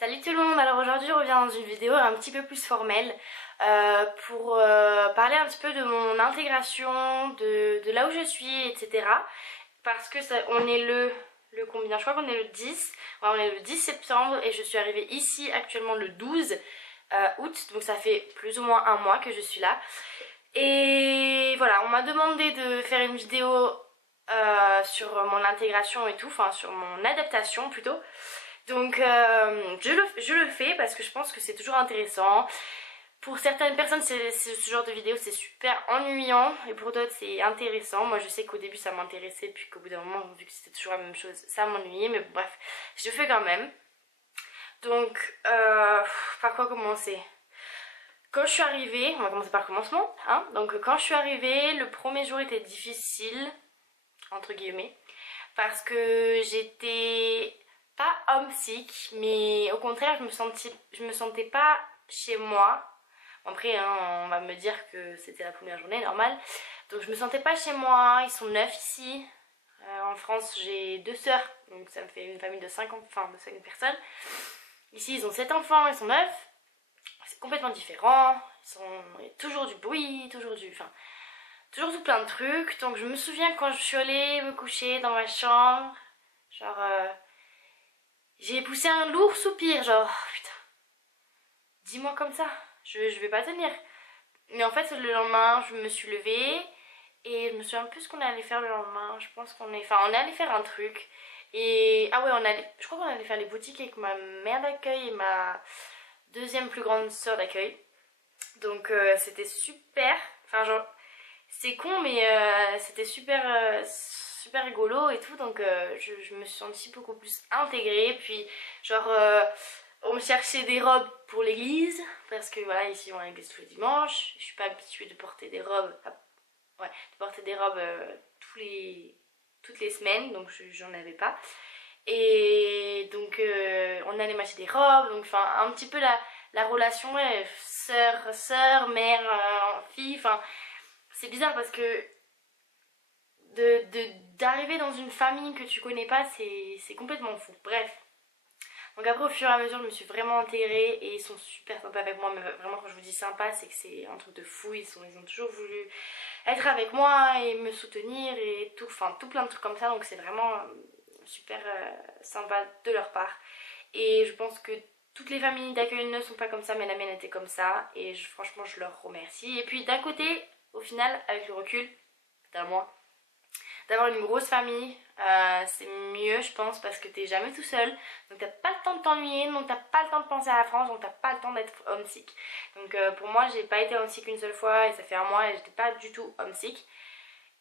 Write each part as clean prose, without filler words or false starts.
Salut tout le monde, alors aujourd'hui je reviens dans une vidéo un petit peu plus formelle pour parler un petit peu de mon intégration, de là où je suis, etc. Parce que on est le combien? Je crois qu'on est le 10, ouais, on est le 10 septembre et je suis arrivée ici actuellement le 12 août, donc ça fait plus ou moins un mois que je suis là. Et voilà, on m'a demandé de faire une vidéo sur mon intégration et tout, enfin sur mon adaptation plutôt. Donc je le fais parce que je pense que c'est toujours intéressant. Pour certaines personnes, ce genre de vidéo c'est super ennuyant et pour d'autres c'est intéressant. Moi je sais qu'au début ça m'intéressait puis qu'au bout d'un moment, vu que c'était toujours la même chose, ça m'ennuyait. Mais bon, bref, je le fais quand même. Donc par quoi commencer? Quand je suis arrivée, on va commencer par le commencement, hein. Donc quand je suis arrivée, le premier jour était difficile, entre guillemets, parce que j'étais pas homesick, mais au contraire je me sentais pas chez moi. Après hein, on va me dire que c'était la première journée, normal. Donc je me sentais pas chez moi, ils sont 9 ici. En France j'ai 2 sœurs, donc ça me fait une famille de 5 enfin de 5 personnes. Ici ils ont 7 enfants, ils sont 9. C'est complètement différent, il y a toujours du bruit, toujours tout plein de trucs. Donc je me souviens quand je suis allée me coucher dans ma chambre, genre j'ai poussé un lourd soupir, genre oh, putain, dis-moi comme ça, je vais pas tenir. Mais en fait le lendemain je me suis levée et je me souviens plus ce qu'on allait faire le lendemain. Je pense on est allé faire un truc. Et ah ouais, je crois qu'on allait faire les boutiques avec ma mère d'accueil et ma deuxième plus grande sœur d'accueil. Donc c'était super, enfin genre c'est con mais c'était super rigolo et tout. Donc je me suis sentie beaucoup plus intégrée. Puis genre on me cherchait des robes pour l'église parce que voilà, ici on a l'église tous les dimanches. Je suis pas habituée de porter des robes, ouais, de porter des robes toutes les semaines, donc j'en avais pas. Et donc on allait m'acheter des robes, donc enfin un petit peu la relation ouais, sœur, mère, fille, enfin c'est bizarre parce que d'arriver dans une famille que tu connais pas, c'est complètement fou. Bref. Donc après au fur et à mesure je me suis vraiment intégrée et ils sont super sympas avec moi. Mais vraiment quand je vous dis sympa c'est que c'est un truc de fou. Ils ont toujours voulu être avec moi et me soutenir et tout, enfin tout plein de trucs comme ça. Donc c'est vraiment super sympa de leur part. Et je pense que toutes les familles d'accueil ne sont pas comme ça, mais la mienne était comme ça. Et franchement je leur remercie. Et puis d'un côté, au final, avec le recul d'un mois, d'avoir une grosse famille, c'est mieux je pense parce que t'es jamais tout seul, donc t'as pas le temps de t'ennuyer, donc t'as pas le temps de penser à la France, donc t'as pas le temps d'être homesick. Donc pour moi j'ai pas été homesick une seule fois et ça fait un mois et j'étais pas du tout homesick.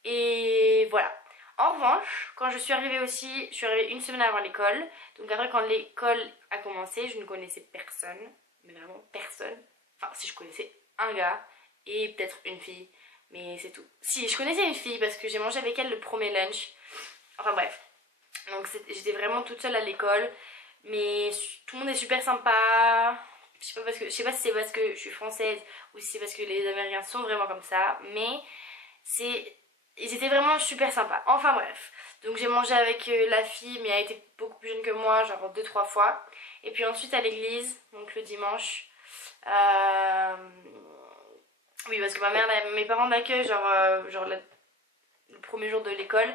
Et voilà. En revanche, quand je suis arrivée aussi, je suis arrivée une semaine avant l'école. Donc après quand l'école a commencé, je ne connaissais personne, mais vraiment personne. Enfin si, je connaissais un gars et peut-être une fille. Mais c'est tout. Si, je connaissais une fille parce que j'ai mangé avec elle le premier lunch. Enfin bref. Donc j'étais vraiment toute seule à l'école. Mais tout le monde est super sympa. Je sais pas si c'est parce que je suis française ou si c'est parce que les Américains sont vraiment comme ça. Mais ils étaient vraiment super sympas. Enfin bref. Donc j'ai mangé avec la fille, mais elle était beaucoup plus jeune que moi, genre 2-3 fois. Et puis ensuite à l'église, donc le dimanche. Oui, parce que mes parents d'accueil, genre le premier jour de l'école,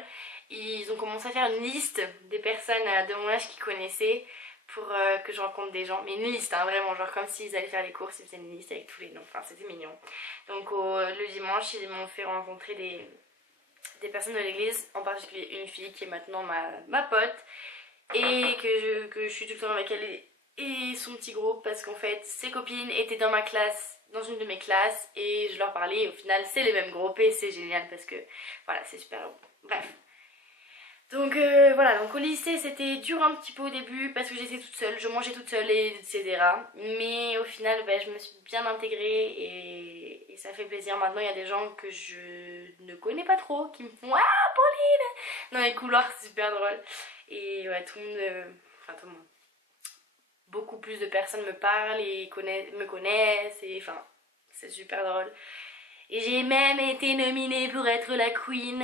ils ont commencé à faire une liste des personnes de mon âge qu'ils connaissaient pour que je rencontre des gens. Mais une liste, hein, vraiment, genre comme s'ils allaient faire les courses, ils faisaient une liste avec tous les noms. Enfin, c'était mignon. Donc le dimanche, ils m'ont fait rencontrer des personnes de l'église, en particulier une fille qui est maintenant ma pote et que je suis tout le temps avec elle et son petit groupe parce qu'en fait ses copines étaient dans ma classe, dans une de mes classes et je leur parlais et au final c'est les mêmes groupes et c'est génial parce que voilà c'est super bon. Bref. Donc voilà, donc au lycée c'était dur un petit peu au début parce que j'étais toute seule, je mangeais toute seule etc. Mais au final ben, je me suis bien intégrée et ça fait plaisir. Maintenant il y a des gens que je ne connais pas trop qui me font ah Pauline dans les couloirs, c'est super drôle. Et ouais, tout le monde, beaucoup plus de personnes me parlent et me connaissent et enfin c'est super drôle. Et j'ai même été nominée pour être la queen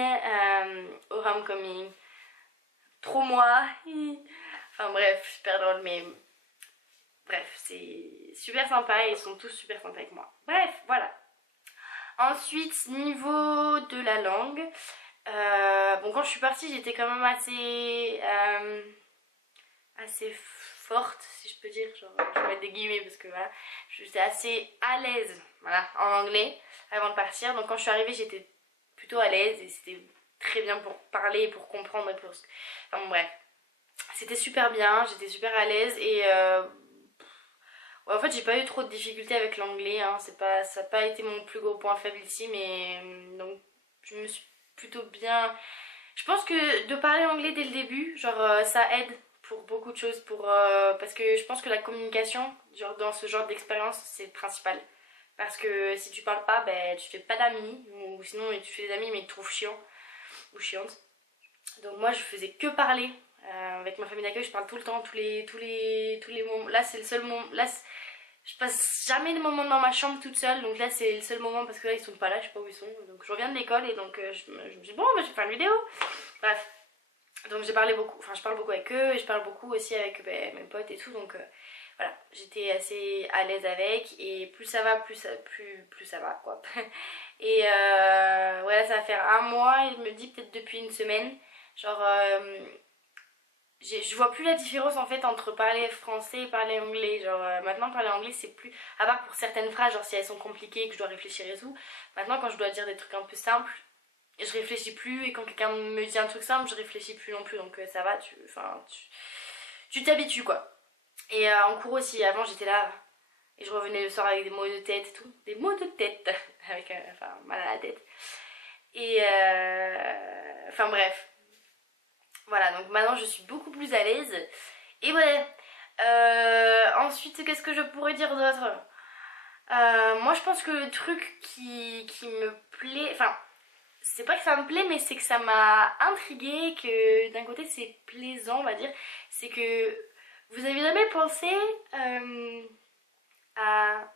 au homecoming. Trop moi. Enfin bref, super drôle. Mais bref, c'est super sympa et ils sont tous super sympas avec moi. Bref, voilà. Ensuite, niveau de la langue, bon, quand je suis partie, j'étais quand même assez forte, si je peux dire. Genre, je vais mettre des guillemets parce que voilà, j'étais assez à l'aise, voilà, en anglais avant de partir. Donc quand je suis arrivée, j'étais plutôt à l'aise et c'était très bien pour parler, pour comprendre et pour... Enfin bon, bref, c'était super bien, j'étais super à l'aise et ouais, en fait j'ai pas eu trop de difficultés avec l'anglais, hein. Ça n'a pas été mon plus gros point faible ici, mais donc je me suis plutôt bien... Je pense que de parler anglais dès le début, genre ça aide pour beaucoup de choses, parce que je pense que la communication, genre dans ce genre d'expérience, c'est le principal. Parce que si tu parles pas, ben tu fais pas d'amis, ou sinon tu fais des amis mais ils te trouvent chiant ou chiante. Donc moi je faisais que parler. Avec ma famille d'accueil, je parle tout le temps, tous les moments. Là c'est le seul moment. Là je passe jamais de moments dans ma chambre toute seule, donc là c'est le seul moment parce que là ils sont pas là, je sais pas où ils sont. Donc je reviens de l'école et donc je me dis bon, bah, je vais faire une vidéo. Bref, donc j'ai parlé beaucoup, enfin je parle beaucoup avec eux et je parle beaucoup aussi avec mes potes et tout, donc voilà, j'étais assez à l'aise avec et plus ça va, plus ça va quoi. Et voilà, ça va faire un mois et je me dis peut-être depuis une semaine, genre je vois plus la différence en fait entre parler français et parler anglais. Genre maintenant parler anglais c'est plus, à part pour certaines phrases, genre si elles sont compliquées que je dois réfléchir et tout. Maintenant quand je dois dire des trucs un peu simples, je réfléchis plus, et quand quelqu'un me dit un truc simple, je réfléchis plus non plus, donc ça va, tu t'habitues quoi. Et en cours aussi, avant j'étais là et je revenais le soir avec des mots de tête et tout, des mots de tête avec enfin mal à la tête. Et enfin bref, voilà, donc maintenant je suis beaucoup plus à l'aise. Et ouais, ensuite qu'est-ce que je pourrais dire d'autre? Moi je pense que le truc qui me plaît, enfin c'est pas que ça me plaît mais c'est que ça m'a intriguée, que d'un côté c'est plaisant on va dire, c'est que vous avez jamais pensé à...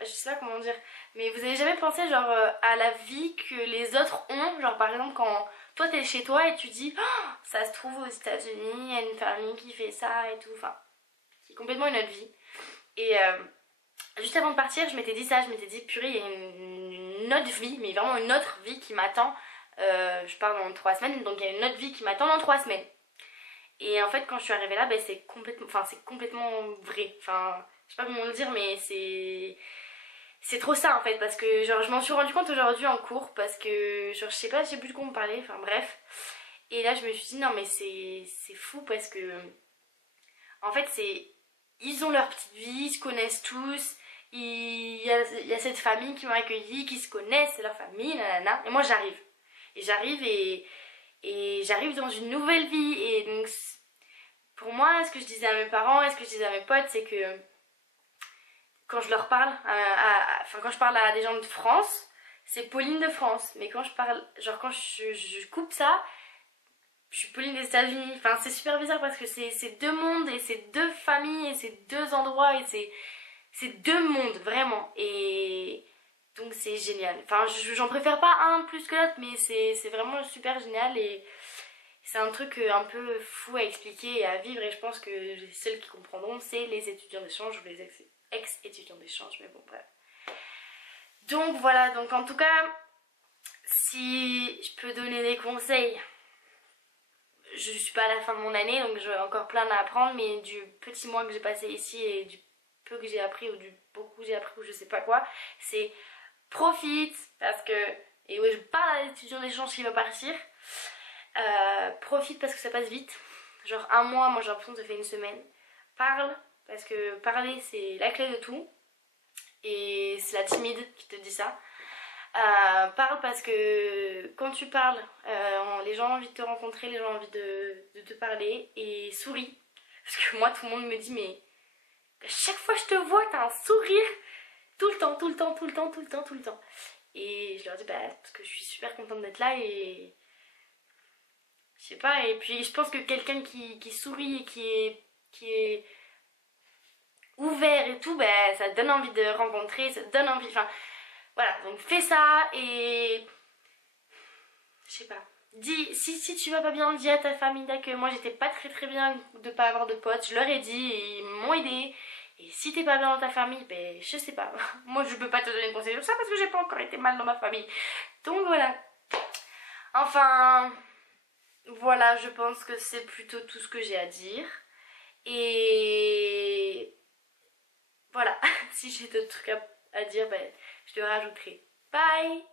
je sais pas comment dire, mais vous avez jamais pensé genre à la vie que les autres ont, genre par exemple quand toi t'es chez toi et tu dis oh, ça se trouve aux États-Unis, il y a une famille qui fait ça et tout, enfin qui est complètement une autre vie. Et juste avant de partir, je m'étais dit ça, je m'étais dit purée, il y a une autre vie, mais vraiment une autre vie qui m'attend. Je pars dans 3 semaines, donc il y a une autre vie qui m'attend dans 3 semaines. Et en fait, quand je suis arrivée là, ben, c'est complètement vrai. Enfin, je sais pas comment le dire, mais c'est trop ça en fait, parce que genre je m'en suis rendu compte aujourd'hui en cours, parce que genre je sais plus de quoi on me parlait, enfin bref. Et là, je me suis dit non mais c'est fou parce que en fait ils ont leur petite vie, ils se connaissent tous. Il y a cette famille qui m'a accueilli, qui se connaissent, c'est leur famille, nanana. Et moi j'arrive. Et j'arrive dans une nouvelle vie. Et donc pour moi, ce que je disais à mes parents et ce que je disais à mes potes, c'est que quand je leur parle, enfin quand je parle à des gens de France, c'est Pauline de France. Mais quand je parle, genre quand je coupe ça, je suis Pauline des États-Unis. Enfin c'est super bizarre parce que c'est deux mondes et c'est deux familles et c'est deux endroits et c'est deux mondes vraiment. Et donc c'est génial. Enfin j'en préfère pas un plus que l'autre, mais c'est vraiment super génial et c'est un truc un peu fou à expliquer et à vivre, et je pense que les seuls qui comprendront c'est les étudiants d'échange ou les ex-étudiants d'échange, mais bon bref. Donc voilà, donc en tout cas, si je peux donner des conseils, je suis pas à la fin de mon année donc j'ai encore plein à apprendre, mais du petit mois que j'ai passé ici et du peu que j'ai appris ou du beaucoup que j'ai appris ou je sais pas quoi, c'est profite parce que, et oui je parle à l'étudiant d'échange qui va partir, profite parce que ça passe vite, genre un mois, moi j'ai l'impression que ça fait une semaine. Parle, parce que parler c'est la clé de tout et c'est la timide qui te dit ça. Parle parce que quand tu parles, les gens ont envie de te rencontrer, les gens ont envie de te parler, et souris. Parce que moi tout le monde me dit mais à chaque fois que je te vois t'as un sourire tout le temps, tout le temps, tout le temps, tout le temps, tout le temps. Et je leur dis bah parce que je suis super contente d'être là et je sais pas, et puis je pense que quelqu'un qui sourit et qui est ouvert et tout, bah ça te donne envie de rencontrer, ça te donne envie, enfin voilà, donc fais ça et je sais pas, si tu vas pas bien, dis à ta famille d'accueil. Moi j'étais pas très bien de pas avoir de potes, je leur ai dit et ils m'ont aidé. Et si t'es pas bien dans ta famille, ben je sais pas. Moi je peux pas te donner de conseils sur ça parce que j'ai pas encore été mal dans ma famille. Donc voilà. Enfin, voilà, je pense que c'est plutôt tout ce que j'ai à dire. Et voilà, si j'ai d'autres trucs à dire, ben, je te rajouterai. Bye!